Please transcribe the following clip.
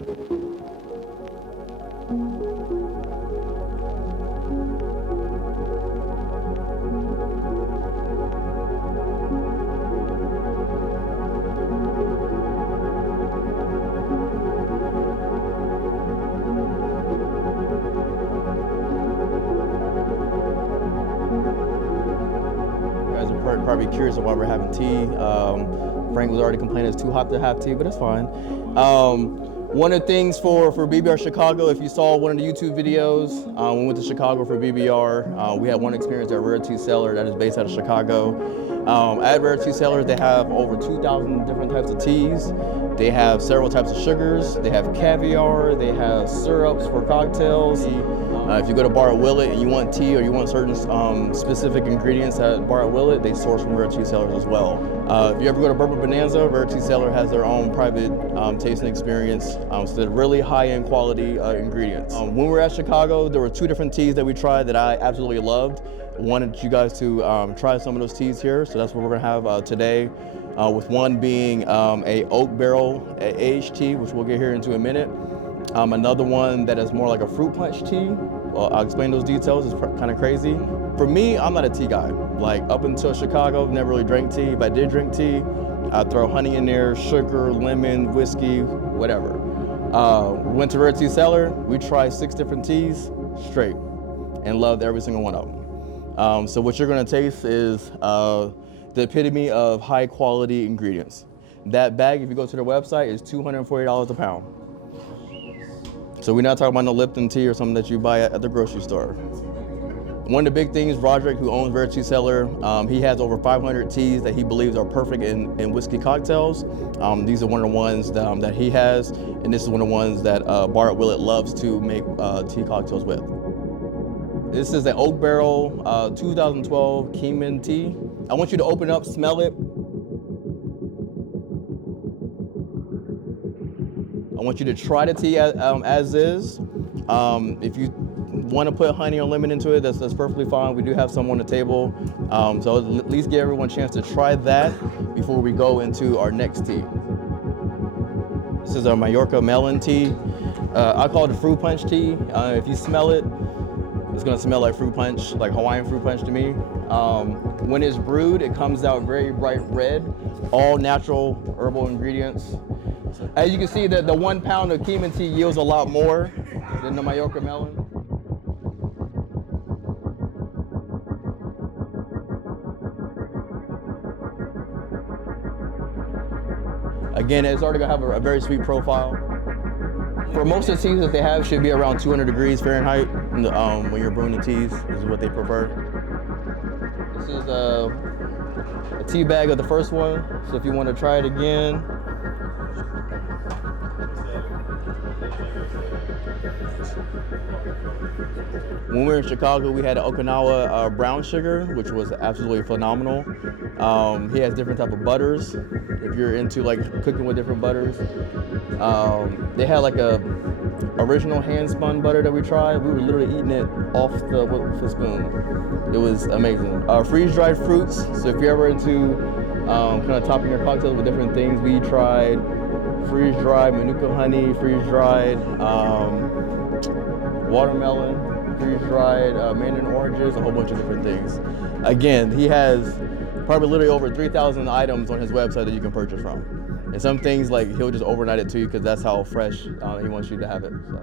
Probably curious of why we're having tea. Frank was already complaining it's too hot to have tea, but it's fine. One of the things for BBR Chicago, if you saw one of the YouTube videos, we went to Chicago for BBR. We had one experience at Rare Tea Cellar that is based out of Chicago. At Rare Tea Cellar, they have over 2,000 different types of teas. They have several types of sugars. They have caviar. They have syrups for cocktails. If you go to Bar at Willett and you want tea or you want certain specific ingredients at Bar at Willett, they source from Rare Tea Cellars as well. If you ever go to Bourbon Bonanza, Rare Tea Cellar has their own private tasting experience. So they're really high-end quality ingredients. When we were at Chicago, there were 2 different teas that we tried that I absolutely loved. Wanted you guys to try some of those teas here, so that's what we're gonna have today. With one being a oak barrel aged tea, which we'll get here into a minute. Another one that is more like a fruit punch tea. Well, I'll explain those details, it's kind of crazy. For me, I'm not a tea guy. Like up until Chicago, never really drank tea. If I did drink tea, I'd throw honey in there, sugar, lemon, whiskey, whatever. Went to Rare Tea Cellar, we tried 6 different teas straight and loved every single one of them. So what you're gonna taste is the epitome of high quality ingredients. That bag, if you go to their website, is $240 a pound. So we're not talking about no Lipton tea or something that you buy at the grocery store. One of the big things, Roderick, who owns Rare Tea Cellar, he has over 500 teas that he believes are perfect in whiskey cocktails. These are one of the ones that he has, and this is one of the ones that Bar at Willett loves to make tea cocktails with. This is an Oak Barrel 2012 Keeman tea. I want you to open it up, smell it. I want you to try the tea as is. If you want to put honey or lemon into it, that's perfectly fine. We do have some on the table. So at least give everyone a chance to try that before we go into our next tea. This is our Majorca melon tea. I call it a fruit punch tea. If you smell it, it's gonna smell like fruit punch, like Hawaiian fruit punch to me. When it's brewed, it comes out very bright red, all natural herbal ingredients. As you can see, the 1 pound of Keeman tea yields a lot more than the Majorca melon. Again, it's already gonna have a very sweet profile. For most of the teas that they have, should be around 200 degrees Fahrenheit when you're brewing the teas. This is what they prefer. This is a tea bag of the first one, so if you want to try it again. When we were in Chicago, we had an Okinawa brown sugar, which was absolutely phenomenal. He has different type of butters, if you're into like cooking with different butters. They had like a original hand spun butter that we tried. We were literally eating it off with the spoon. It was amazing. Freeze dried fruits. So if you're ever into kind of topping your cocktails with different things, we tried freeze dried Manuka honey, freeze dried watermelon, freeze dried mandarin oranges, a whole bunch of different things. Again, he has probably literally over 3,000 items on his website that you can purchase from. And some things, like, he'll just overnight it to you because that's how fresh he wants you to have it. So.